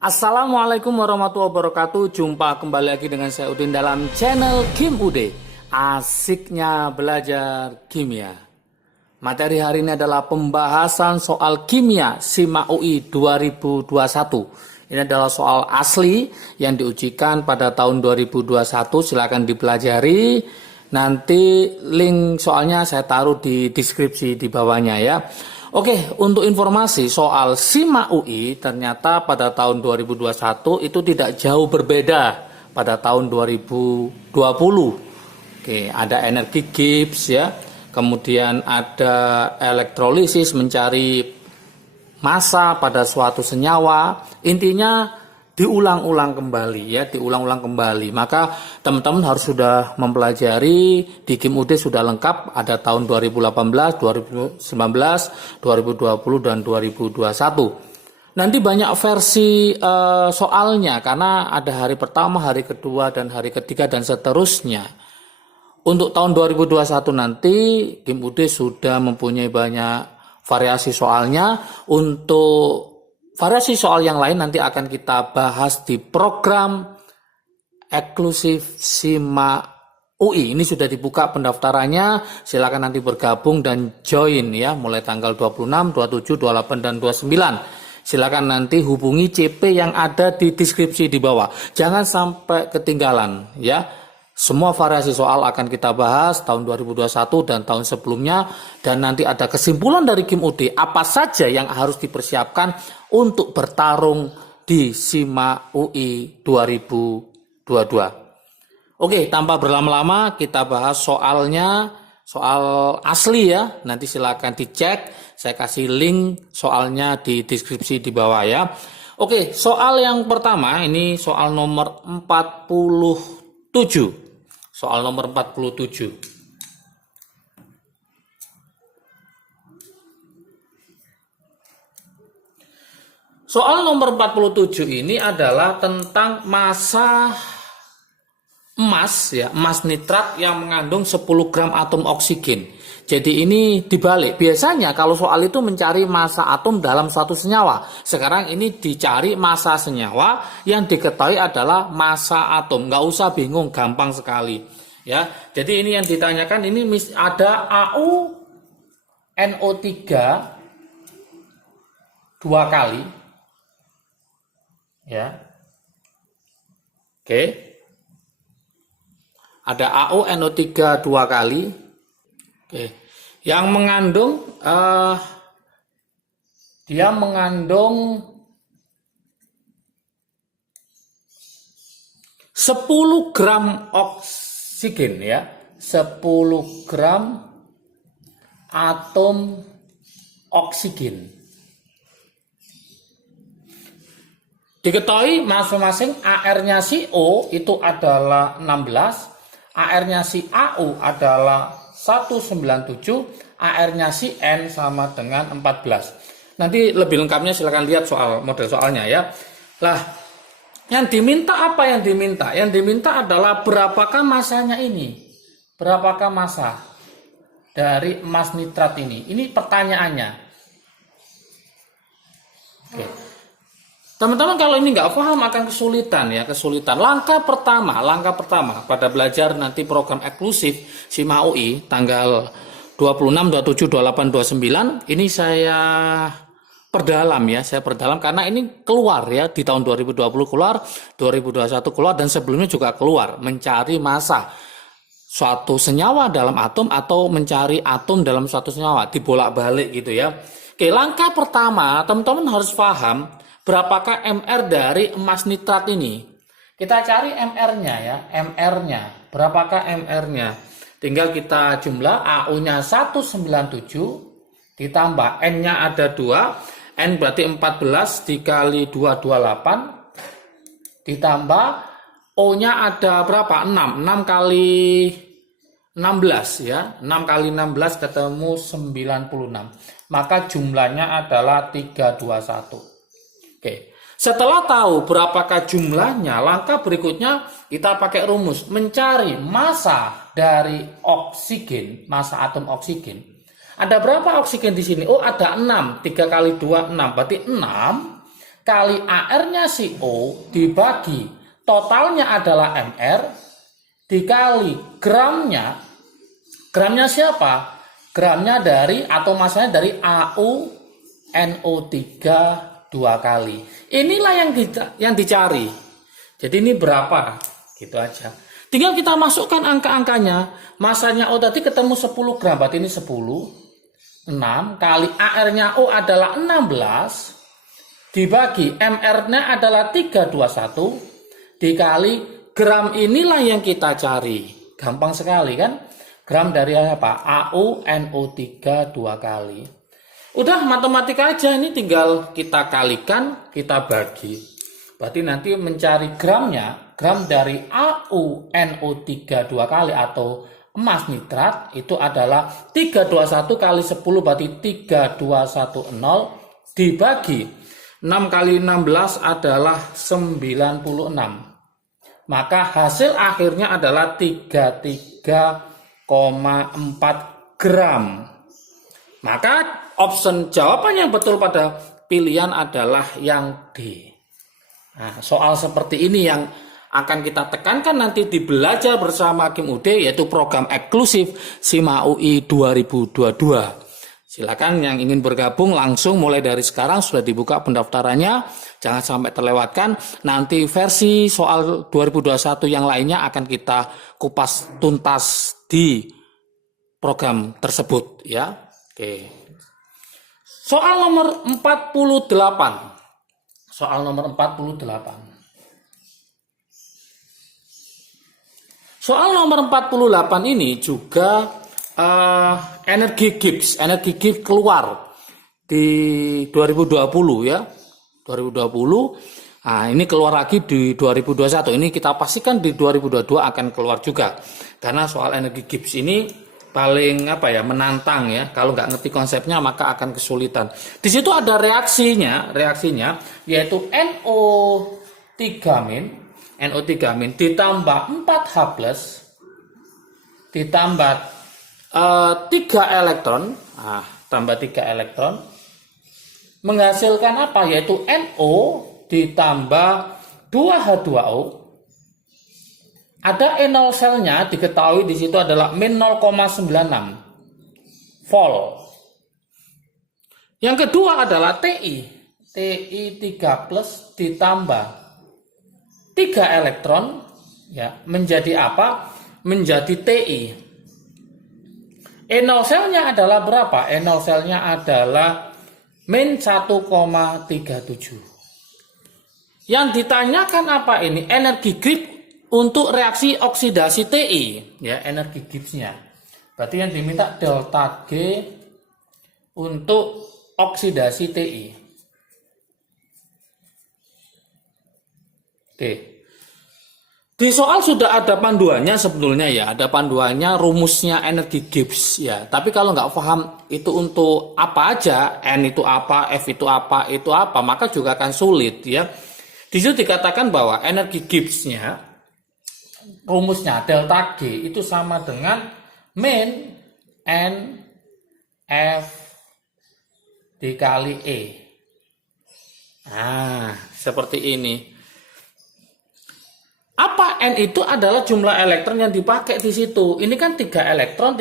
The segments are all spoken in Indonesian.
Assalamualaikum warahmatullahi wabarakatuh. Jumpa kembali lagi dengan saya Udin dalam channel Kim Ude. Asiknya belajar kimia. Materi hari ini adalah pembahasan soal kimia SIMA UI 2021. Ini adalah soal asli yang diujikan pada tahun 2021. Silakan dipelajari. Nanti link soalnya saya taruh di deskripsi di bawahnya ya. Oke, untuk informasi soal SIMA UI ternyata pada tahun 2021 itu tidak jauh berbeda pada tahun 2020. Oke, ada energi Gibbs ya, kemudian ada elektrolisis mencari massa pada suatu senyawa. Intinya diulang-ulang kembali ya, diulang-ulang kembali. Maka teman-teman harus sudah mempelajari di Kim UD sudah lengkap, ada tahun 2018, 2019, 2020 dan 2021. Nanti banyak versi soalnya karena ada hari pertama, hari kedua dan hari ketiga dan seterusnya. Untuk tahun 2021 nanti Kim UD sudah mempunyai banyak variasi soalnya. Untuk variasi soal yang lain nanti akan kita bahas di program eksklusif SIMA UI. Ini sudah dibuka pendaftarannya, silakan nanti bergabung dan join ya, mulai tanggal 26, 27, 28, dan 29. Silakan nanti hubungi CP yang ada di deskripsi di bawah. Jangan sampai ketinggalan ya. Semua variasi soal akan kita bahas tahun 2021 dan tahun sebelumnya. Dan nanti ada kesimpulan dari Kim UD apa saja yang harus dipersiapkan untuk bertarung di SIMA UI 2022. Oke, tanpa berlama-lama kita bahas soalnya, soal asli ya. Nanti silakan dicek, saya kasih link soalnya di deskripsi di bawah ya. Oke, soal yang pertama ini soal nomor 47. Soal nomor 47. Soal nomor 47 ini adalah tentang massa emas ya, emas nitrat yang mengandung 10 gram atom oksigen. Jadi ini dibalik. Biasanya kalau soal itu mencari massa atom dalam suatu senyawa. Sekarang ini dicari massa senyawa yang diketahui adalah massa atom. Nggak usah bingung, gampang sekali. Ya, jadi ini yang ditanyakan ini ada AU NO3 2 kali. Ya. Oke. Ada AU NO3 2 kali. Oke. Yang mengandung dia mengandung 10 gram oksigen ya, 10 gram atom oksigen. Diketahui masing-masing AR-nya si O itu adalah 16, AR-nya si AU adalah 197, AR-nya si N sama dengan 14. Nanti lebih lengkapnya silakan lihat soal model soalnya ya. Lah, yang diminta apa yang diminta? Yang diminta adalah berapakah massanya ini? Berapakah massa dari emas nitrat ini? Ini pertanyaannya. Oke. Teman-teman kalau ini nggak paham akan kesulitan ya, kesulitan. Langkah pertama pada belajar nanti program eksklusif SIMA UI tanggal 26, 27, 28, 29 ini saya perdalam ya, saya perdalam karena ini keluar ya di tahun 2020 keluar, 2021 keluar dan sebelumnya juga keluar, mencari massa suatu senyawa dalam atom atau mencari atom dalam suatu senyawa, dibolak-balik gitu ya. Oke, langkah pertama teman-teman harus paham berapakah MR dari emas nitrat ini. Kita cari MR-nya ya, MR-nya. Berapakah MR-nya? Tinggal kita jumlah AU-nya 197 ditambah N-nya ada 2. N berarti 14 dikali 2, 28. Ditambah O-nya ada berapa? 6. 6 kali 16 ya. 6 kali 16 ketemu 96. Maka jumlahnya adalah 321. Oke, setelah tahu berapakah jumlahnya, langkah berikutnya kita pakai rumus mencari massa dari oksigen, massa atom oksigen. Ada berapa oksigen di sini? Oh, ada 6. 3 kali 2, 6. Berarti 6 kali AR-nya si O dibagi totalnya adalah MR dikali gramnya. Gramnya siapa? Gramnya dari atau masanya dari AU NO3 2 kali. Inilah yang dicari. Jadi ini berapa? Gitu aja. Tinggal kita masukkan angka-angkanya. Masanya O tadi ketemu 10 gram, berarti ini 10. 6 kali AR-nya O adalah 16 dibagi MR-nya adalah 321 dikali gram, inilah yang kita cari. Gampang sekali kan? Gram dari apa? AU NO3 2 kali. Udah matematika aja, ini tinggal kita kalikan, kita bagi. Berarti nanti mencari gramnya, gram dari AU NO3 2 kali atau emas nitrat itu adalah 321 kali 10 berarti 3210 dibagi 6 kali 16 adalah 96. Maka hasil akhirnya adalah 33,4 gram. Maka option jawaban yang betul pada pilihan adalah yang D. Nah, soal seperti ini yang akan kita tekankan nanti di Belajar Bersama Kim UD, yaitu program eksklusif SIMA UI 2022. Silakan yang ingin bergabung langsung mulai dari sekarang sudah dibuka pendaftarannya. Jangan sampai terlewatkan. Nanti versi soal 2021 yang lainnya akan kita kupas tuntas di program tersebut ya. Oke. Soal nomor 48. Soal nomor 48. Soal nomor 48 ini juga energi Gibbs keluar di 2020 ya. 2020. Nah, ini keluar lagi di 2021. Ini kita pastikan di 2022 akan keluar juga. Karena soal energi Gibbs ini paling menantang ya. Kalau nggak ngerti konsepnya maka akan kesulitan. Di situ ada reaksinya yaitu NO3- ditambah 4H+ ditambah 3 elektron, tambah 3 elektron menghasilkan apa? Yaitu NO ditambah 2H2O. Ada enol selnya diketahui di situ adalah min 0,96 volt. Yang kedua adalah TI 3+ ditambah 3 elektron ya, menjadi apa? Menjadi TI. Enol selnya adalah berapa? Enol selnya adalah min 1,37. Yang ditanyakan apa ini? Energi Gibbs untuk reaksi oksidasi TI ya, energi Gibbs-nya. Berarti yang diminta delta G untuk oksidasi TI. Oke. Di soal sudah ada panduannya sebetulnya ya, ada panduannya rumusnya energi Gibbs ya. Tapi kalau nggak paham itu untuk apa aja, N itu apa, F itu apa, maka juga akan sulit ya. Di situ dikatakan bahwa energi Gibbs-nya, rumusnya delta G itu sama dengan min N F dikali E. Nah, seperti ini. Apa N itu adalah jumlah elektron yang dipakai di situ. Ini kan 3 elektron.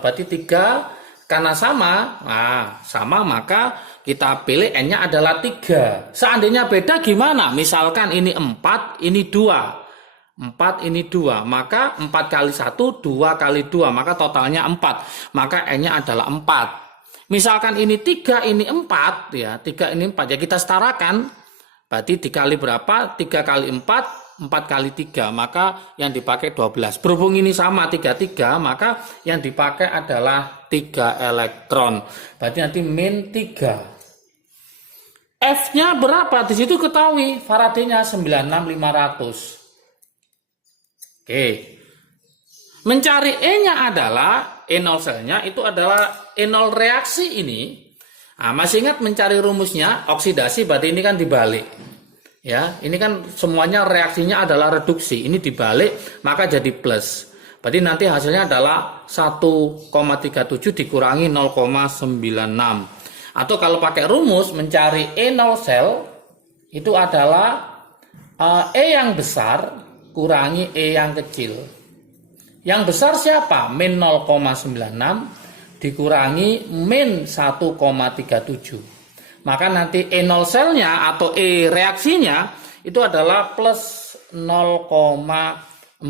Berarti 3 karena sama. Nah, sama maka kita pilih N-nya adalah 3. Seandainya beda gimana? Misalkan ini 4, ini 2. 4 ini 2. Maka 4 kali 1, 2 kali 2. Maka totalnya 4. Maka N-nya adalah 4. Misalkan ini 3, ini 4. Ya, 3 ini 4. Ya kita setarakan. Berarti dikali berapa? 3 kali 4. 4 kali 3, maka yang dipakai 12. Berhubung ini sama 33, maka yang dipakai adalah 3 elektron. Berarti nanti min 3. F-nya berapa? Di situ ketahui Faraday-nya 96500. Oke. Mencari E-nya adalah enol selnya itu adalah enol reaksi ini. Nah, masih ingat mencari rumusnya oksidasi, berarti ini kan dibalik. Ya, ini kan semuanya reaksinya adalah reduksi. Ini dibalik maka jadi plus. Berarti nanti hasilnya adalah 1,37 dikurangi 0,96. Atau kalau pakai rumus mencari enol sel itu adalah E yang besar kurangi E yang kecil. Yang besar siapa? Min 0,96 dikurangi min 1,37. Maka nanti E0 selnya atau E reaksinya itu adalah plus 0,41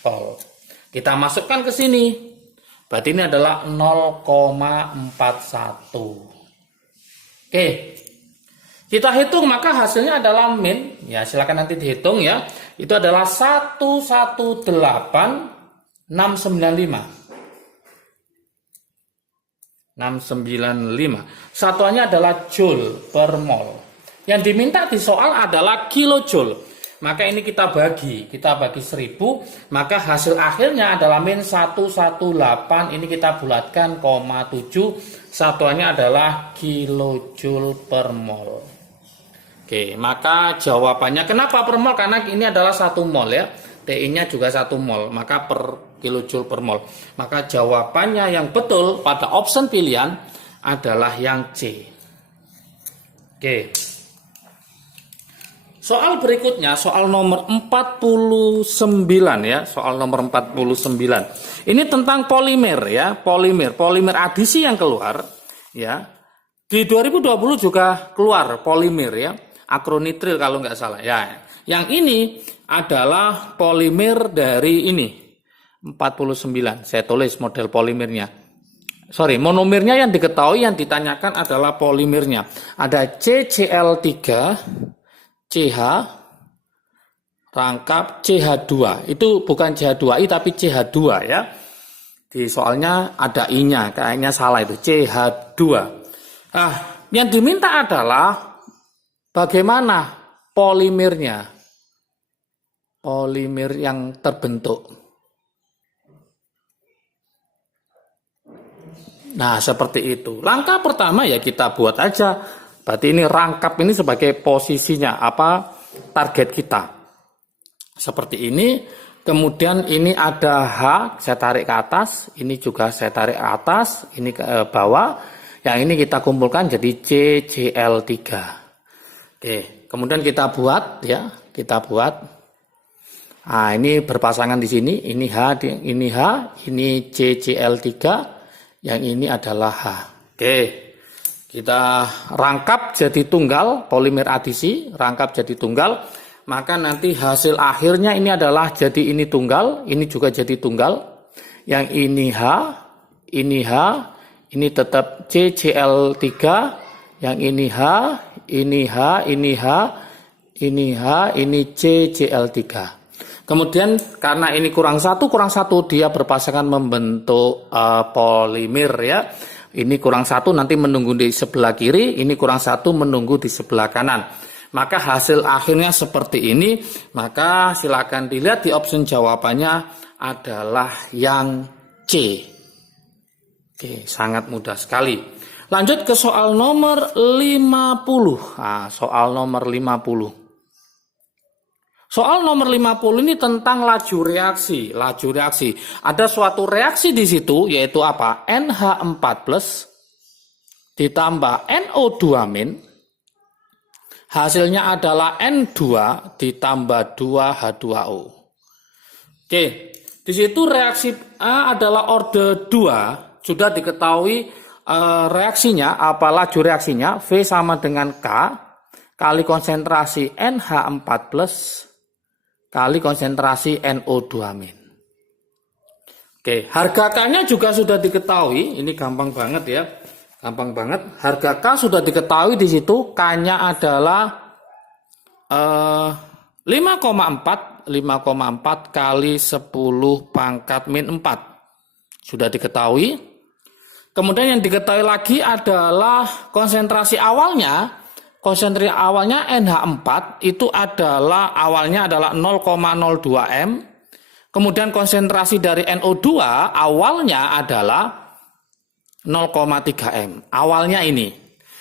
volt. Kita masukkan ke sini. Berarti ini adalah 0,41. Oke. Kita hitung maka hasilnya adalah min. Ya, silakan nanti dihitung ya. Itu adalah 118,695. 695. Satuannya adalah joule per mol. Yang diminta di soal adalah kilojoule. Maka ini kita bagi 1000, maka hasil akhirnya adalah min 118. Ini kita bulatkan, 7. Satuannya adalah kilojoule per mol. Oke, maka jawabannya kenapa per mol? Karena ini adalah 1 mol ya. TI-nya juga 1 mol, maka per kilojoule per mol. Maka jawabannya yang betul pada option pilihan adalah yang C. Oke. Soal berikutnya, soal nomor 49 ya, soal nomor 49. Ini tentang polimer ya, polimer adisi yang keluar ya. Di 2020 juga keluar polimer ya. Akronitril kalau nggak salah ya. Yang ini adalah polimer dari ini 49. Saya tulis model polimernya. Monomernya yang diketahui yang ditanyakan adalah polimernya. Ada CCl3 CH rangkap CH2. Itu bukan CH2I tapi CH2 ya. Di soalnya ada I-nya, kayaknya salah itu CH2. Yang diminta adalah bagaimana polimernya? Polimer yang terbentuk. Nah, seperti itu. Langkah pertama ya kita buat aja. Berarti ini rangkap ini sebagai posisinya, target kita. Seperti ini. Kemudian ini ada H, saya tarik ke atas. Ini juga saya tarik ke atas. Ini ke bawah. Yang ini kita kumpulkan jadi CCl3. Oke, kemudian kita buat ya. Kita buat. Nah, ini berpasangan di sini, ini H, ini CCl3, yang ini adalah H. Oke, kita rangkap jadi tunggal, polimer adisi, rangkap jadi tunggal, maka nanti hasil akhirnya ini adalah jadi ini tunggal, ini juga jadi tunggal, yang ini H, ini tetap CCl3, yang ini H, ini CCl3. Kemudian karena ini kurang satu dia berpasangan membentuk polimer ya. Ini kurang satu nanti menunggu di sebelah kiri, ini kurang satu menunggu di sebelah kanan. Maka hasil akhirnya seperti ini. Maka silakan dilihat di option jawabannya adalah yang C. Oke, sangat mudah sekali. Lanjut ke soal nomor 50. Nah, soal nomor 50. Soal nomor 50 ini tentang laju reaksi. Ada suatu reaksi di situ yaitu apa? NH4+ ditambah NO2-. Hasilnya adalah N2 ditambah 2H2O. Oke, di situ reaksi A adalah order 2. Sudah diketahui reaksinya, laju reaksinya V sama dengan K kali konsentrasi NH4+ kali konsentrasi NO2-. Oke, harga K-nya juga sudah diketahui. Ini gampang banget ya. Gampang banget. Harga K sudah diketahui di situ. K-nya adalah 5,4 kali 10 pangkat min 4. Sudah diketahui. Kemudian yang diketahui lagi adalah konsentrasi awalnya. Konsentrasi awalnya NH4 itu adalah awalnya adalah 0,02 M. Kemudian konsentrasi dari NO2 awalnya adalah 0,3 M. Awalnya ini.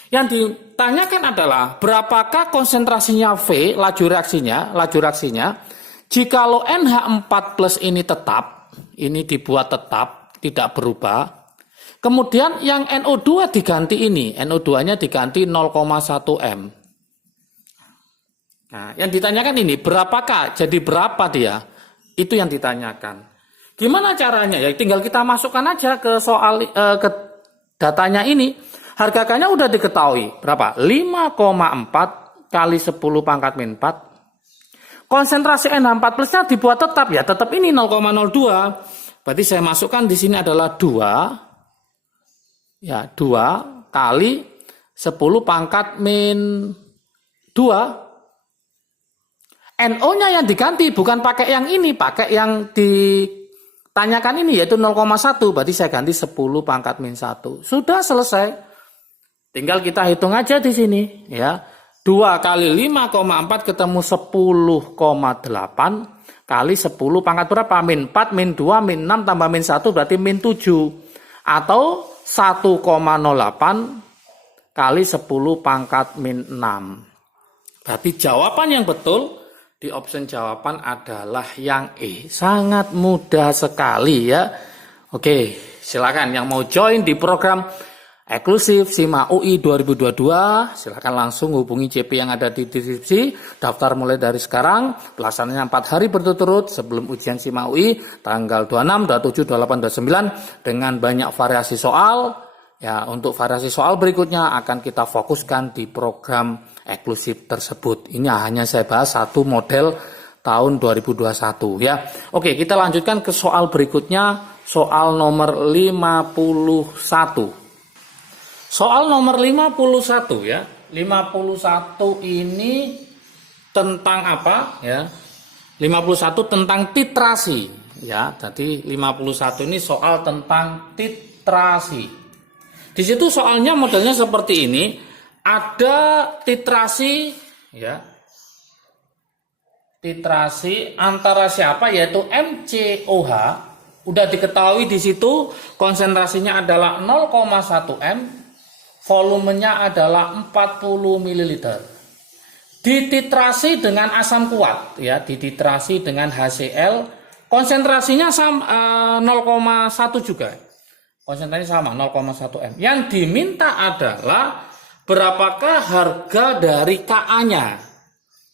Yang ditanyakan adalah berapakah konsentrasinya V, laju reaksinya. Jikalau NH4+ ini tetap, ini dibuat tetap, tidak berubah. Kemudian yang NO2 diganti ini, NO2-nya diganti 0,1 M. Nah, yang ditanyakan ini berapakah, jadi berapa dia? Itu yang ditanyakan. Gimana caranya? Ya tinggal kita masukkan aja ke soal ke datanya ini. Harga K-nya udah diketahui. Berapa? 5,4 kali 10 pangkat min 4. Konsentrasi NH4 plusnya dibuat tetap, ya tetap ini 0,02. Berarti saya masukkan di sini adalah 2. Ya, 2 kali 10 pangkat min 2. NO-nya yang diganti, bukan pakai yang ini, pakai yang ditanyakan ini, yaitu 0,1. Berarti saya ganti 10 pangkat min 1. Sudah selesai. Tinggal kita hitung aja di sini, ya. 2 kali 5,4 ketemu 10,8 kali 10 pangkat berapa? Min 4, min 2, min 6 tambah min 1 berarti min 7. Atau 1,08 kali 10 pangkat min 6. Berarti jawaban yang betul di option jawaban adalah yang E. Sangat mudah sekali ya. Oke, silakan yang mau join di program eksklusif SIMA UI 2022, silakan langsung hubungi CP yang ada di deskripsi. Daftar mulai dari sekarang, pelaksanaannya 4 hari berturut-turut sebelum ujian SIMA UI tanggal 26, 27, 28, 29 dengan banyak variasi soal. Ya, untuk variasi soal berikutnya akan kita fokuskan di program eksklusif tersebut. Ini hanya saya bahas satu model tahun 2021 ya. Oke, kita lanjutkan ke soal berikutnya, soal nomor 51. Soal nomor 51 ya. 51 ini tentang apa ya? 51 tentang titrasi ya. Jadi 51 ini soal tentang titrasi. Di situ soalnya modelnya seperti ini. Ada titrasi ya. Titrasi antara siapa, yaitu MCOH. Udah diketahui di situ konsentrasinya adalah 0,1 M. Volumenya adalah 40 ml. Dititrasi dengan asam kuat ya, dititrasi dengan HCl, konsentrasinya sama 0,1 juga. Konsentrasinya sama 0,1 M. Yang diminta adalah berapakah harga dari Ka-nya.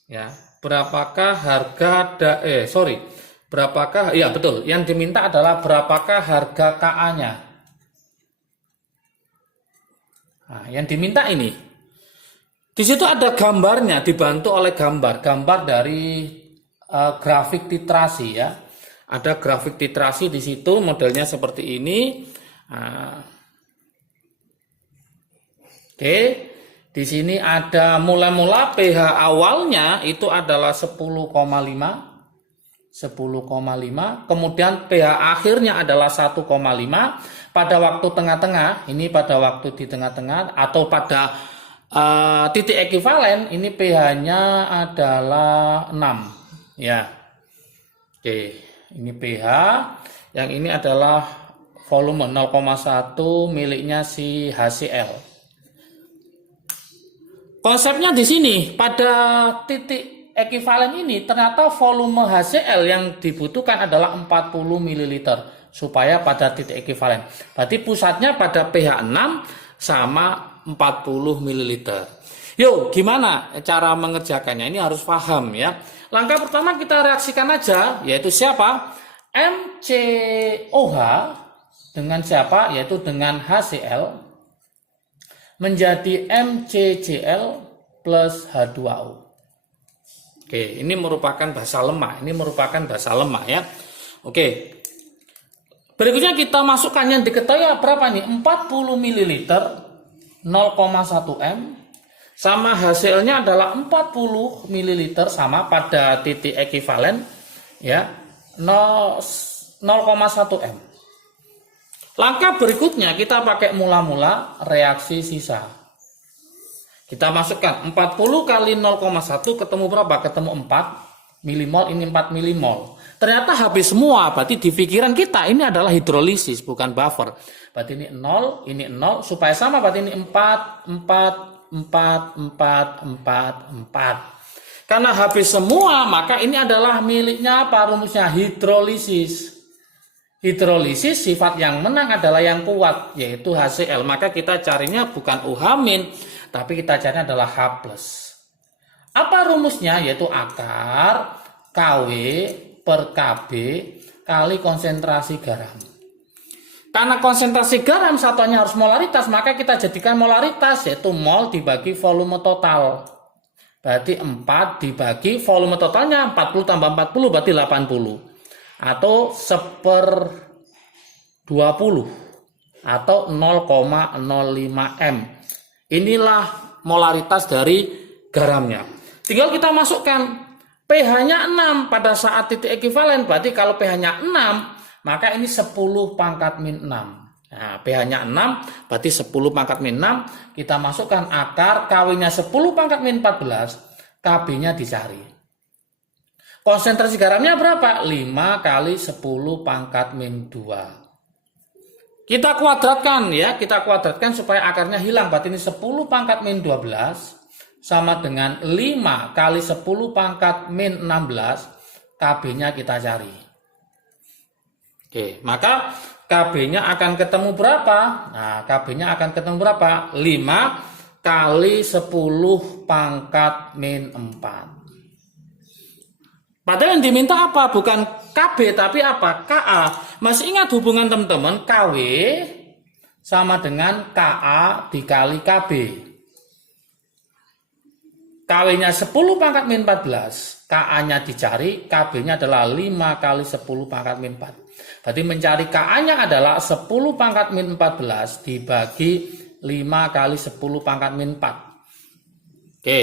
Ya, berapakah harga berapakah ya betul, yang diminta adalah berapakah harga Ka-nya. Nah, yang diminta ini, di situ ada gambarnya, dibantu oleh gambar dari grafik titrasi ya. Ada grafik titrasi di situ, modelnya seperti ini. Nah, oke, di sini ada mula-mula pH awalnya itu adalah 10,5. Kemudian pH akhirnya adalah 1,5. Pada waktu tengah-tengah, ini pada waktu di tengah-tengah atau pada titik ekivalen, ini pH-nya adalah 6 ya. Oke, ini pH, yang ini adalah volume 0,1 miliknya si HCl. Konsepnya di sini, pada titik ekivalen ini ternyata volume HCl yang dibutuhkan adalah 40 ml supaya pada titik ekivalen. Berarti pusatnya pada pH 6 sama 40 ml. Yuk, gimana cara mengerjakannya? Ini harus paham ya. Langkah pertama kita reaksikan aja, yaitu siapa? MCOH dengan siapa? Yaitu dengan HCl menjadi MCCl plus H2O. Oke, ini merupakan basa lemah. Ya. Oke. Berikutnya kita masukkan yang diketahui berapa nih? 40 ml 0,1 M sama hasilnya adalah 40 ml sama pada titik ekivalen ya 0,1 M. Langkah berikutnya kita pakai mula-mula reaksi sisa. Kita masukkan 40 kali 0,1 ketemu berapa? Ketemu 4 milimol, ini 4 milimol. Ternyata habis semua, berarti di pikiran kita ini adalah hidrolisis, bukan buffer. Berarti ini 0, supaya sama berarti ini 4. Karena habis semua, maka ini adalah miliknya apa rumusnya? Hidrolisis. Hidrolisis sifat yang menang adalah yang kuat, yaitu HCl. Maka kita carinya bukan OH-, tapi kita carinya adalah H+. Apa rumusnya? Yaitu akar KW per KB kali konsentrasi garam. Karena konsentrasi garam satuannya harus molaritas, maka kita jadikan molaritas, yaitu mol dibagi volume total. Berarti 4 dibagi volume totalnya 40 tambah 40 berarti 80. Atau 1/20 atau 0,05 M. Inilah molaritas dari garamnya. Tinggal kita masukkan pH-nya 6 pada saat titik ekuivalen. Berarti kalau pH-nya 6, maka ini 10 pangkat min 6. Nah, pH-nya 6, berarti 10 pangkat min 6. Kita masukkan akar, KW-nya 10 pangkat min 14, KB-nya dicari. Konsentrasi garamnya berapa? 5 kali 10 pangkat min 2. Kita kuadratkan ya, kita kuadratkan supaya akarnya hilang. Berarti ini 10 pangkat min 12 sama dengan 5 kali 10 pangkat min 16, KB-nya kita cari. Oke, maka KB-nya akan ketemu berapa? Nah, KB-nya akan ketemu berapa? 5 kali 10 pangkat min 4. Padahal yang diminta apa? Bukan KB, tapi apa? KA. Masih ingat hubungan teman-teman? KW sama dengan KA dikali KB. KW-nya 10 pangkat min 14, KA-nya dicari, KB-nya adalah 5 kali 10 pangkat min 4. Berarti mencari KA-nya adalah 10 pangkat min 14 dibagi 5 kali 10 pangkat min 4. Oke,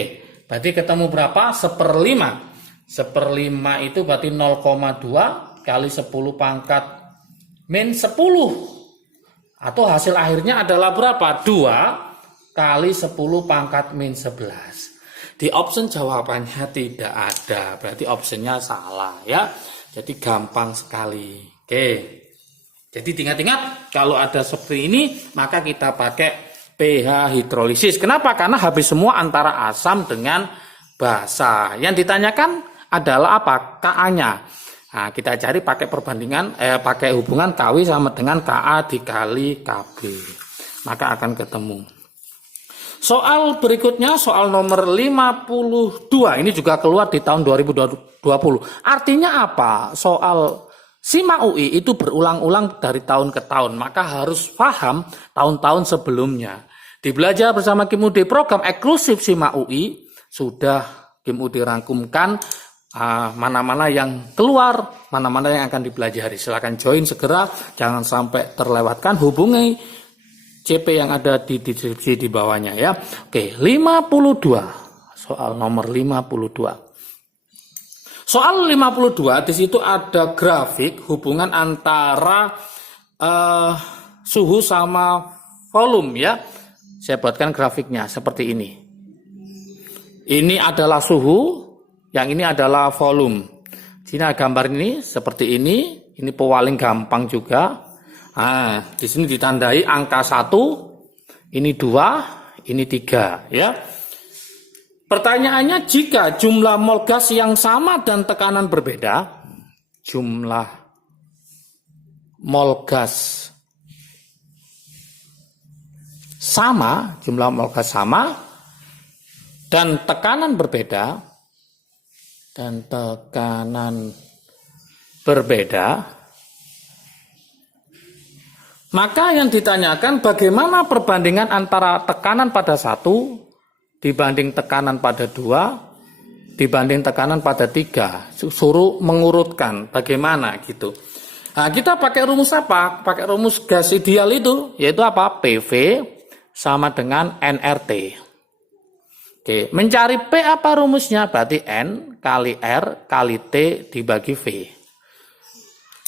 berarti ketemu berapa? 1/5. 1/5 itu berarti 0,2 kali 10 pangkat min 10. Atau hasil akhirnya adalah berapa? 2 kali 10 pangkat min 11. Di option jawabannya tidak ada, berarti optionnya salah ya. Jadi gampang sekali. Oke. Jadi ingat-ingat kalau ada seperti ini maka kita pakai pH hidrolisis. Kenapa? Karena habis semua antara asam dengan basa. Yang ditanyakan adalah apa? Ka-nya. Nah, kita cari pakai perbandingan pakai hubungan KW sama dengan Ka dikali KB. Maka akan ketemu. Soal berikutnya, soal nomor 52. Ini juga keluar di tahun 2020. Artinya apa? Soal SIMA UI itu berulang-ulang dari tahun ke tahun. Maka harus paham tahun-tahun sebelumnya. Di Belajar Bersama Kim UD program eksklusif SIMA UI, sudah Kim UD rangkumkan mana-mana yang keluar, mana-mana yang akan dipelajari. Silakan join segera, jangan sampai terlewatkan. Hubungi CP yang ada di deskripsi di bawahnya ya. Oke, 52. Soal nomor 52. Soal 52 di situ ada grafik hubungan antara suhu sama volume ya. Saya buatkan grafiknya seperti ini. Ini adalah suhu, yang ini adalah volume. Sini gambar ini seperti ini paling gampang juga. Nah, di sini ditandai angka 1, ini 2, ini 3 ya. Pertanyaannya, jika jumlah mol gas yang sama dan tekanan berbeda, jumlah mol gas sama, jumlah mol gas sama dan tekanan berbeda, maka yang ditanyakan bagaimana perbandingan antara tekanan pada 1 dibanding tekanan pada 2 dibanding tekanan pada 3. Suruh mengurutkan bagaimana gitu. Nah, kita pakai rumus apa? Pakai rumus gas ideal itu, yaitu apa? PV sama dengan nRT. Oke, mencari P apa rumusnya? Berarti N kali R kali T dibagi V.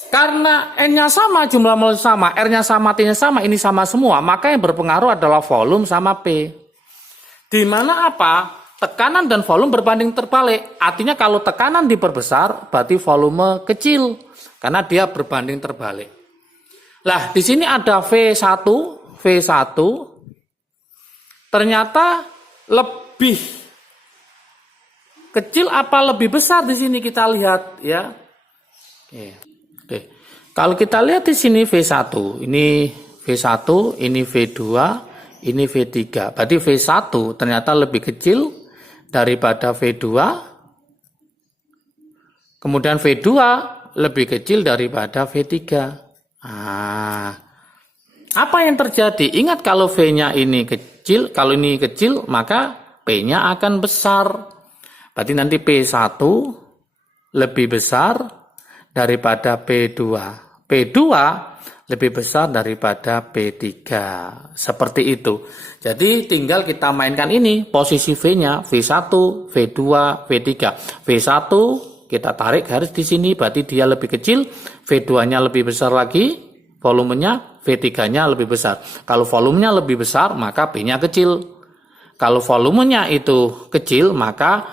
Karena N-nya sama, jumlah mol sama, R-nya sama, T-nya sama, ini sama semua, maka yang berpengaruh adalah volume sama P. Di mana apa? Tekanan dan volume berbanding terbalik. Artinya kalau tekanan diperbesar, berarti volume kecil. Karena dia berbanding terbalik. Lah, di sini ada V1. Ternyata lebih kecil apa lebih besar di sini kita lihat ya. Oke. Kalau kita lihat di sini V1, ini V1, ini V2, ini V3. Berarti V1 ternyata lebih kecil daripada V2, kemudian V2 lebih kecil daripada V3. Nah, apa yang terjadi? Ingat, kalau V-nya ini kecil, kalau ini kecil, maka P-nya akan besar. Berarti nanti P1 lebih besar daripada P2. P2 lebih besar daripada P3. Seperti itu. Jadi tinggal kita mainkan ini, posisi V-nya, V1, V2, V3. V1 kita tarik garis di sini, berarti dia lebih kecil, V2-nya lebih besar lagi, volumenya, V3-nya lebih besar. Kalau volumenya lebih besar, maka P-nya kecil. Kalau volumenya itu kecil, maka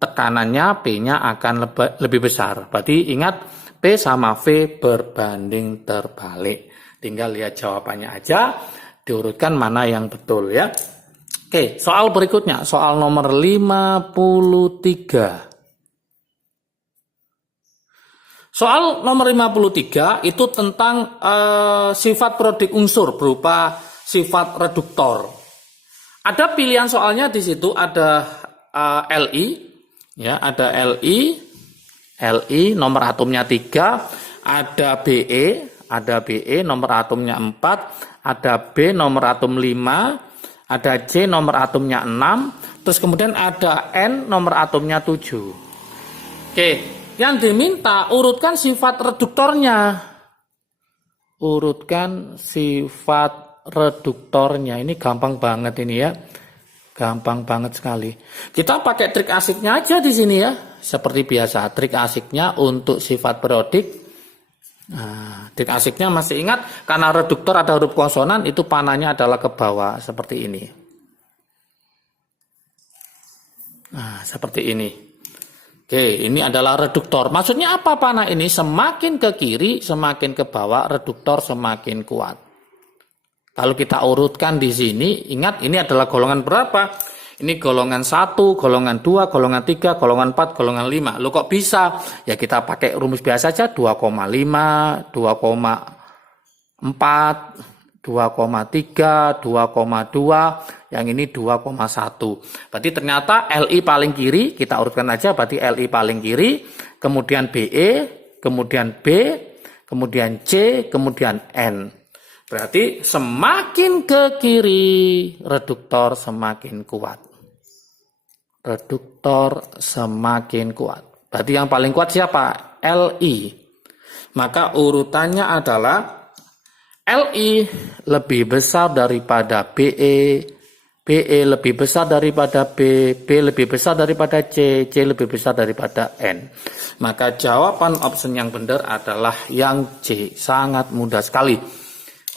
tekanannya P-nya akan lebih besar. Berarti ingat, P sama V berbanding terbalik. Tinggal lihat jawabannya aja, diurutkan mana yang betul ya. Oke, soal berikutnya, soal nomor 53. Soal nomor 53 itu tentang sifat periodik unsur berupa sifat reduktor. Ada pilihan soalnya di situ, ada Li, ya, ada Li nomor atomnya 3, ada Be nomor atomnya 4, ada B nomor atom 5, ada C nomor atomnya 6, terus kemudian ada N nomor atomnya 7. Oke, yang diminta urutkan sifat reduktornya. Urutkan sifat reduktornya. Ini gampang banget ini ya. Gampang banget sekali. Kita pakai trik asiknya aja di sini ya. Seperti biasa, trik asiknya untuk sifat periodik. Nah, trik asiknya masih ingat, karena reduktor ada huruf konsonan, itu panahnya adalah ke bawah seperti ini. Nah, seperti ini. Oke, ini adalah reduktor. Maksudnya apa panah ini? Semakin ke kiri, semakin ke bawah, reduktor semakin kuat. Kalau kita urutkan di sini, ingat ini adalah golongan berapa? Ini golongan 1, golongan 2, golongan 3, golongan 4, golongan 5. Loh kok bisa? Ya kita pakai rumus biasa saja, 2,5, 2,4, 2,3, 2,2, yang ini 2,1. Berarti ternyata Li paling kiri, kita urutkan aja, berarti Li paling kiri, kemudian Be, kemudian B, kemudian C, kemudian N. Berarti semakin ke kiri, reduktor semakin kuat. Reduktor semakin kuat. Berarti yang paling kuat siapa? Li. Maka urutannya adalah Li lebih besar daripada Be, Be lebih besar daripada B, B lebih besar daripada C, C lebih besar daripada N. Maka jawaban option yang benar adalah yang C. Sangat mudah sekali.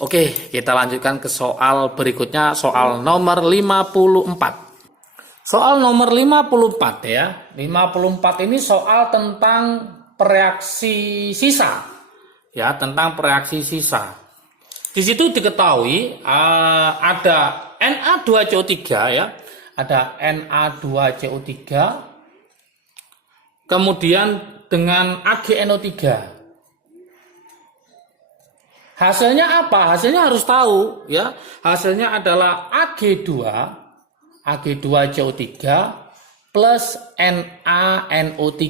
Oke, kita lanjutkan ke soal berikutnya, soal nomor 54. Soal nomor 54 ya. 54 ini soal tentang reaksi sisa. Ya, tentang reaksi sisa. Di situ diketahui ada Na2CO3 ya. Ada Na2CO3. Kemudian dengan AgNO3. Hasilnya apa? Hasilnya harus tahu ya. Hasilnya adalah Ag2CO3 plus NaNO3.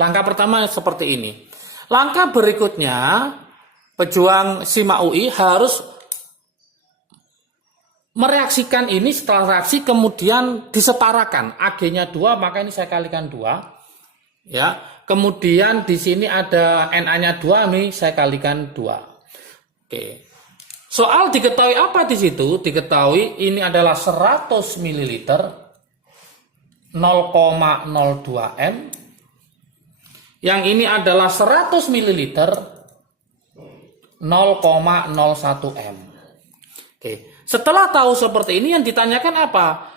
Langkah pertama seperti ini. Langkah berikutnya, pejuang SIMA UI harus mereaksikan ini, setelah reaksi kemudian disetarakan. Ag-nya 2, maka ini saya kalikan 2. Ya. Kemudian di sini ada Na-nya 2, ini saya kalikan 2. Oke. Soal diketahui apa di situ? Diketahui ini adalah 100 ml 0,02 M. Yang ini adalah 100 ml 0,01 M. Oke. Setelah tahu seperti ini, yang ditanyakan apa?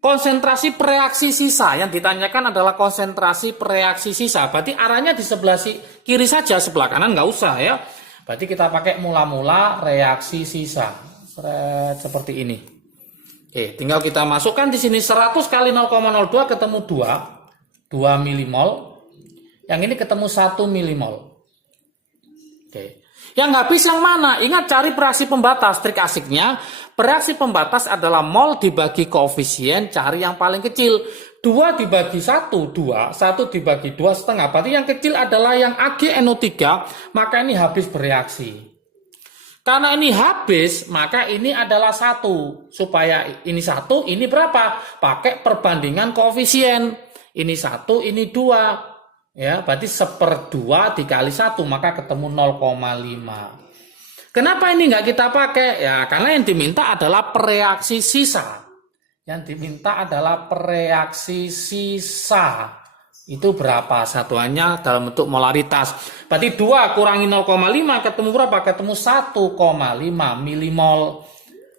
Konsentrasi pereaksi sisa. Yang ditanyakan adalah konsentrasi pereaksi sisa. Berarti arahnya di sebelah kiri saja, sebelah kanan nggak usah ya. Berarti kita pakai mula-mula reaksi sisa. Seperti ini. Oke, tinggal kita masukkan di sini 100 kali 0,02 ketemu 2 milimol. Yang ini ketemu 1 milimol. Oke. Yang habis yang mana? Ingat, cari bereaksi pembatas. Trik asiknya, bereaksi pembatas adalah mol dibagi koefisien, cari yang paling kecil. 2 dibagi 1, 2. 1 dibagi 2 setengah. Berarti yang kecil adalah yang AgNO3, maka ini habis bereaksi. Karena ini habis, maka ini adalah 1. Supaya ini 1, ini berapa? Pakai perbandingan koefisien. Ini 1, ini 2. Ya, berarti 1/2 dikali 1, maka ketemu 0,5. Kenapa ini nggak kita pakai? Ya, karena yang diminta adalah pereaksi sisa. Yang diminta adalah pereaksi sisa. Itu berapa? Satuannya dalam bentuk molaritas. Berarti 2 kurangi 0,5 ketemu berapa? Ketemu 1,5 milimol.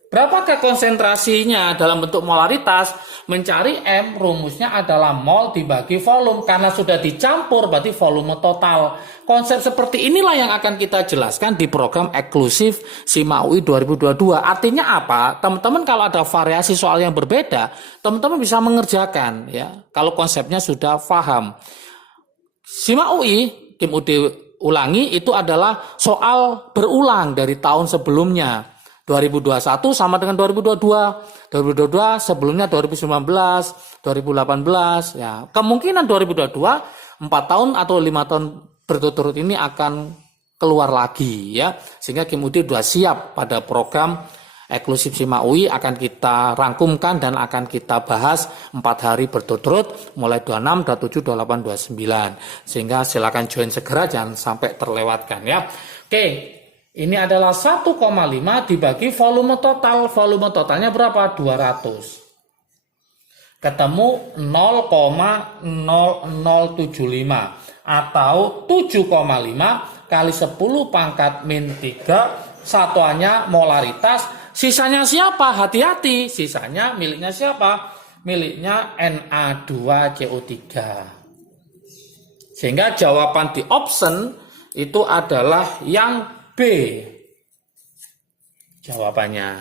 Berapakah konsentrasinya dalam bentuk molaritas? Mencari M, rumusnya adalah mol dibagi volume. Karena sudah dicampur, berarti volume total. Konsep seperti inilah yang akan kita jelaskan di program eksklusif SIMA UI 2022. Artinya apa? Teman-teman kalau ada variasi soal yang berbeda, teman-teman bisa mengerjakan. Ya, kalau konsepnya sudah paham. SIMA UI, Kim UD ulangi, itu adalah soal berulang dari tahun sebelumnya. 2021 sama dengan 2022. 2022 sebelumnya 2019, 2018 ya. Kemungkinan 2022 4 tahun atau 5 tahun berturut-turut ini akan keluar lagi ya. Sehingga Kim UD sudah siap pada program eksklusif SIMA UI akan kita rangkumkan dan akan kita bahas 4 hari berturut-turut mulai 26, 27, 28, 29. Sehingga silakan join segera, jangan sampai terlewatkan ya. Oke. Ini adalah 1,5 dibagi volume total. Volume totalnya berapa? 200. Ketemu 0,0075 atau 7,5 kali 10 pangkat min 3. Satuannya molaritas. Sisanya siapa? Hati-hati. Sisanya miliknya siapa? Miliknya Na2CO3. Sehingga jawaban di option itu adalah yang B. Jawabannya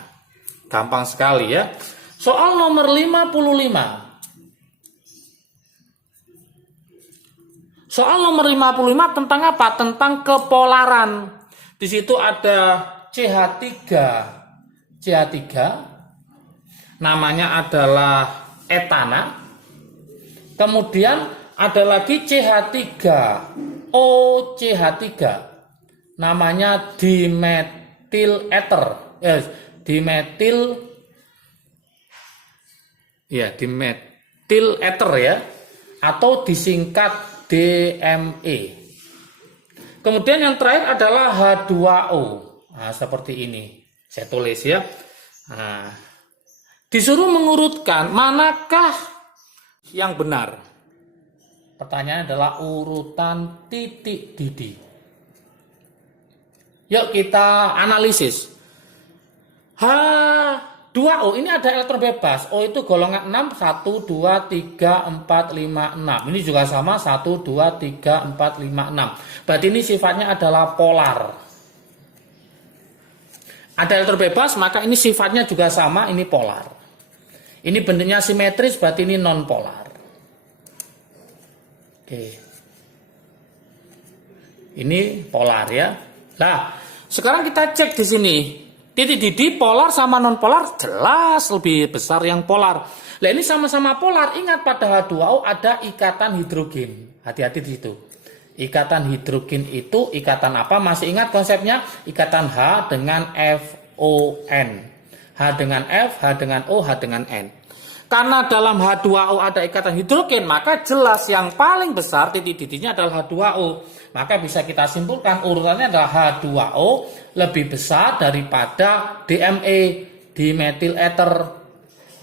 gampang sekali ya. Soal nomor 55. Soal nomor 55 tentang apa? Tentang kepolaran. Di situ ada CH3. CH3 namanya adalah etana. Kemudian ada lagi CH3O CH3. Namanya dimetil ether. Dimetil ether ya, atau disingkat DME. Kemudian yang terakhir adalah H2O. Nah, seperti ini. Saya tulis ya. Nah, disuruh mengurutkan manakah yang benar. Pertanyaannya adalah urutan titik didih. Yuk kita analisis. H2O ini ada elektron bebas. O itu golongan 6, 1, 2, 3, 4, 5, 6. Ini juga sama 1, 2, 3, 4, 5, 6. Berarti ini sifatnya adalah polar. Ada elektron bebas, maka ini sifatnya juga sama, ini polar. Ini bentuknya simetris, berarti ini non polar. Oke. Ini polar ya. Nah, sekarang kita cek di sini. Titik didih polar sama non polar jelas lebih besar yang polar. Nah, ini sama-sama polar. Ingat pada H2O ada ikatan hidrogen. Hati-hati di situ. Ikatan hidrogen itu ikatan apa? Masih ingat konsepnya? Ikatan H dengan FON. H dengan F, H dengan O, H dengan N. Karena dalam H2O ada ikatan hidrogen, maka jelas yang paling besar titik didihnya adalah H2O. Maka bisa kita simpulkan urutannya adalah H2O lebih besar daripada DME, dimetil ether.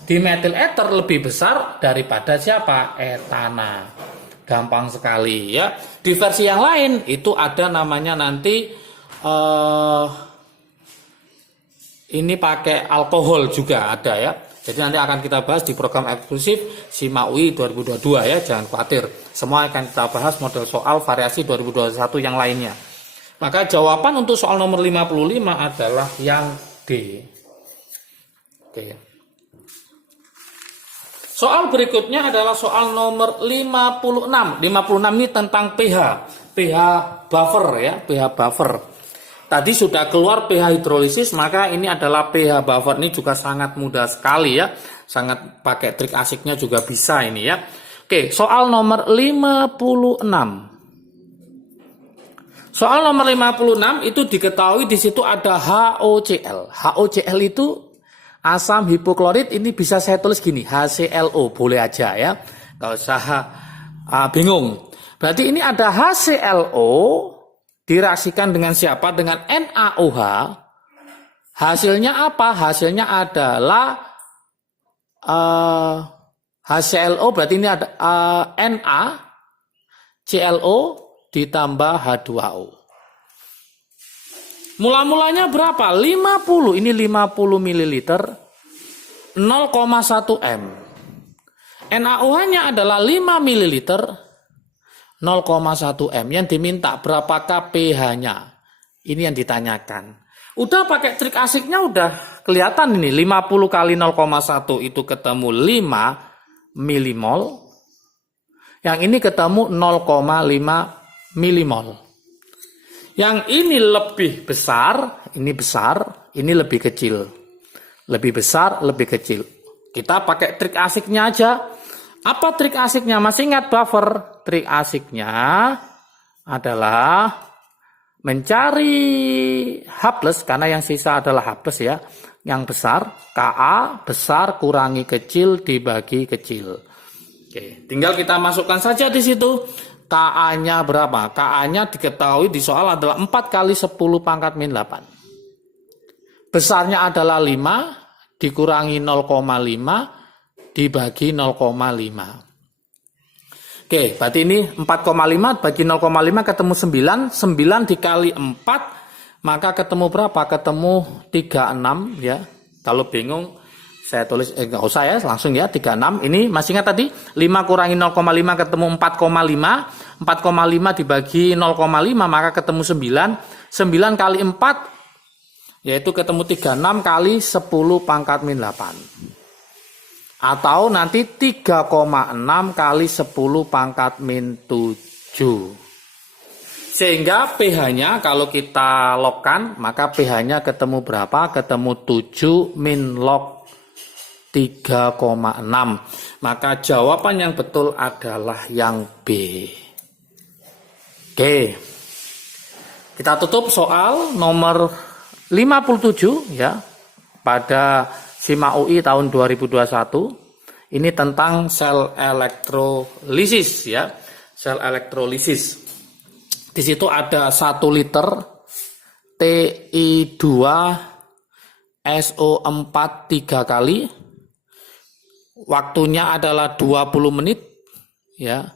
Dimetil ether lebih besar daripada siapa? Etana. Gampang sekali ya. Di versi yang lain itu ada namanya nanti ini pakai alkohol juga ada ya. Jadi nanti akan kita bahas di program eksklusif SIMA UI 2022 ya, jangan khawatir. Semua akan kita bahas model soal variasi 2021 yang lainnya. Maka jawaban untuk soal nomor 55 adalah yang D. Oke. Soal berikutnya adalah soal nomor 56. 56 ini tentang pH buffer ya, pH buffer. tadi sudah keluar pH hidrolisis, maka ini adalah pH buffer. Ini juga sangat mudah sekali ya. Sangat pakai trik asiknya juga bisa ini ya. Oke, soal nomor 56. Soal nomor 56 itu diketahui di situ ada HOCl. HOCl itu asam hipoklorit, ini bisa saya tulis gini, HClO, boleh aja ya. Nggak usah bingung. Berarti ini ada HClO direaksikan dengan siapa? Dengan NaOH. Hasilnya apa? Hasilnya adalah HClO, berarti ini ada NaClO ditambah H2O. Mula-mulanya berapa? 50. Ini 50 ml 0,1 M. NaOH-nya adalah 5 ml 0,1 M. Yang diminta berapakah pH-nya? Ini yang ditanyakan. Udah pakai trik asiknya udah kelihatan ini. 50 kali 0,1 itu ketemu 5 milimol. Yang ini ketemu 0,5 milimol. Yang ini lebih besar, ini besar, ini lebih kecil. Lebih besar, lebih kecil. Kita pakai trik asiknya aja. Apa trik asiknya? Masih ingat buffer? Trik asiknya adalah mencari H+, karena yang sisa adalah H+ ya. Yang besar, Ka besar kurangi kecil dibagi kecil. Oke, tinggal kita masukkan saja di situ. Ka-nya berapa? Ka-nya diketahui di soal adalah 4 kali 10 pangkat min 8. Besarnya adalah 5 dikurangi 0,5 dibagi 0,5. Oke, berarti ini 4,5 bagi 0,5 ketemu 9. 9 dikali 4, maka ketemu berapa? Ketemu 36 ya. Kalau bingung, saya tulis, nggak usah ya, langsung ya, 36. Ini masih ingat tadi? 5 kurangi 0,5 ketemu 4,5. 4,5 dibagi 0,5, maka ketemu 9. 9 kali 4, yaitu ketemu 36 kali 10 pangkat min 8. Atau nanti 3,6 kali 10 pangkat min 7. Sehingga pH-nya kalau kita logkan, maka pH-nya ketemu berapa? Ketemu 7 min log 3,6. Maka jawaban yang betul adalah yang B. Oke. Kita tutup soal nomor 57 ya. Pada SIMA UI tahun 2021, ini tentang sel elektrolisis ya, sel elektrolisis. Di situ ada 1 liter Ti2SO4 3 kali. Waktunya adalah 20 menit ya.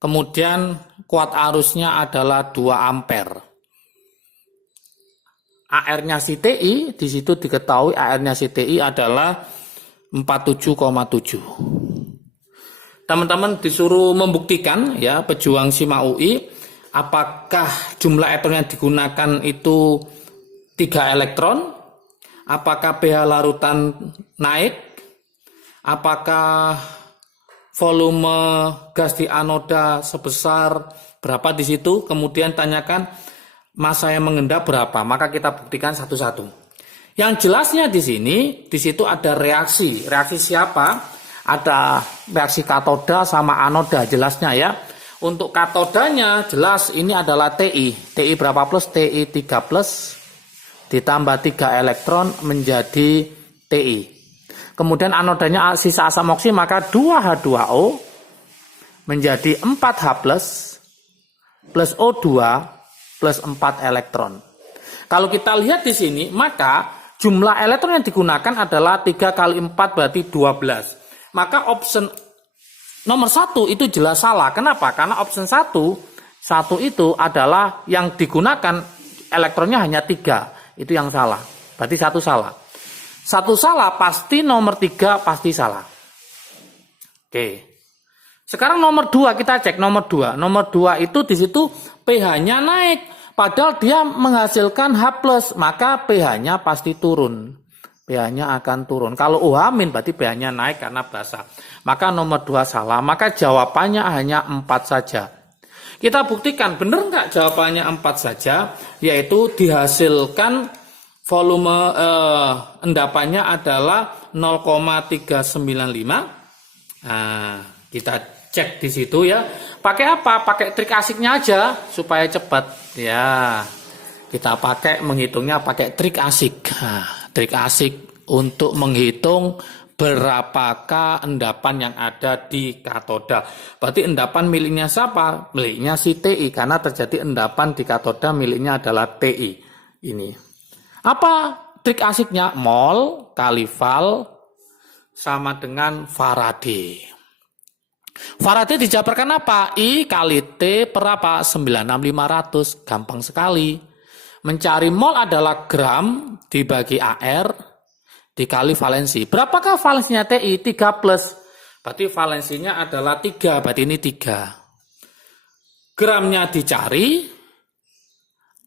Kemudian kuat arusnya adalah 2 ampere. AR-nya si TI, di situ diketahui AR-nya si TI adalah 47,7. Teman-teman disuruh membuktikan ya, pejuang SIMA UI, apakah jumlah elektron yang digunakan itu 3 elektron, apakah pH larutan naik, apakah volume gas di anoda sebesar berapa di situ, kemudian tanyakan massa yang mengendap berapa, maka kita buktikan satu-satu. Yang jelasnya di sini, di situ ada reaksi. Reaksi siapa? Ada reaksi katoda sama anoda, jelasnya ya. Untuk katodanya jelas ini adalah Ti. Ti berapa plus? Ti 3 plus ditambah 3 elektron menjadi Ti. Kemudian anodanya sisa asam oksi, maka 2H2O menjadi 4H plus O2 plus 4 elektron. Kalau kita lihat di sini, maka jumlah elektron yang digunakan adalah 3 kali 4 berarti 12. Maka option nomor 1 itu jelas salah. Kenapa? Karena option 1 itu adalah yang digunakan elektronnya hanya 3. Itu yang salah. Berarti 1 salah. 1 salah pasti nomor 3 pasti salah. Oke. Sekarang nomor 2 kita cek nomor 2. Nomor 2 itu di situ pH-nya naik. Padahal dia menghasilkan H+, maka pH-nya pasti turun. pH-nya akan turun. Kalau OH- berarti pH-nya naik karena basah. Maka nomor 2 salah. Maka jawabannya hanya 4 saja. Kita buktikan benar nggak jawabannya 4 saja, yaitu dihasilkan volume endapannya adalah 0,395. Nah, kita cek di situ ya. Pakai apa? Pakai trik asiknya aja supaya cepat. Ya, kita menghitungnya pakai trik asik. Nah, trik asik untuk menghitung berapakah endapan yang ada di katoda. Berarti endapan miliknya siapa? Miliknya si TI, karena terjadi endapan di katoda miliknya adalah TI. Ini. Apa trik asiknya? Mol kali val sama dengan Faraday. Faraday dijabarkan apa? I kali T per apa? 96500. Gampang sekali. Mencari mol adalah gram dibagi AR dikali valensi. Berapakah valensinya TI? 3 plus. Berarti valensinya adalah 3. Berarti ini 3. Gramnya dicari.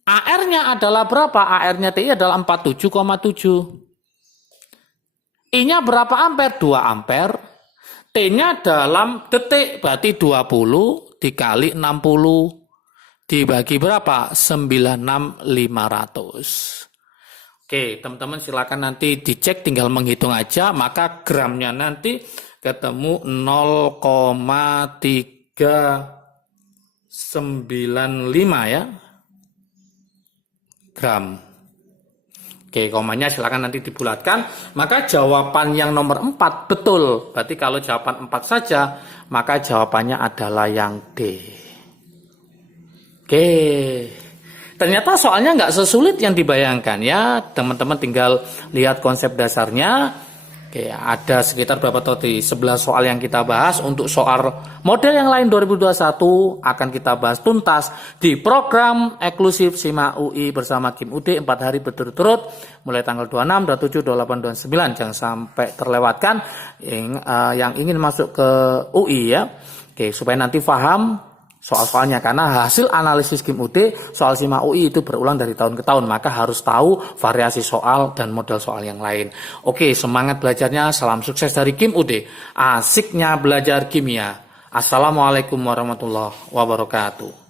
AR-nya adalah berapa? AR-nya TI adalah 47,7. I-nya berapa ampere? 2 ampere. T-nya dalam detik. Berarti 20 dikali 60. Dibagi berapa? 96.500. Oke, teman-teman silakan nanti dicek, tinggal menghitung aja, maka gramnya nanti ketemu 0,395 ya. Gram. Oke, komanya silakan nanti dibulatkan, maka jawaban yang nomor 4 betul. Berarti kalau jawaban 4 saja, maka jawabannya adalah yang D. Oke. Ternyata soalnya nggak sesulit yang dibayangkan ya, teman-teman tinggal lihat konsep dasarnya. Oke, ada sekitar berapa tadi? 11 soal yang kita bahas. Untuk soal model yang lain 2021 akan kita bahas tuntas di program eksklusif SIMA UI bersama Kim UD 4 hari berturut-turut mulai tanggal 26, 27, 28, 29. Jangan sampai terlewatkan yang ingin masuk ke UI ya. Oke, supaya nanti paham soal-soalnya, karena hasil analisis Kim UD soal SIMA UI itu berulang dari tahun ke tahun, maka harus tahu variasi soal dan model soal yang lain. Oke, semangat belajarnya, salam sukses dari Kim UD, asiknya belajar kimia. Assalamualaikum warahmatullahi wabarakatuh.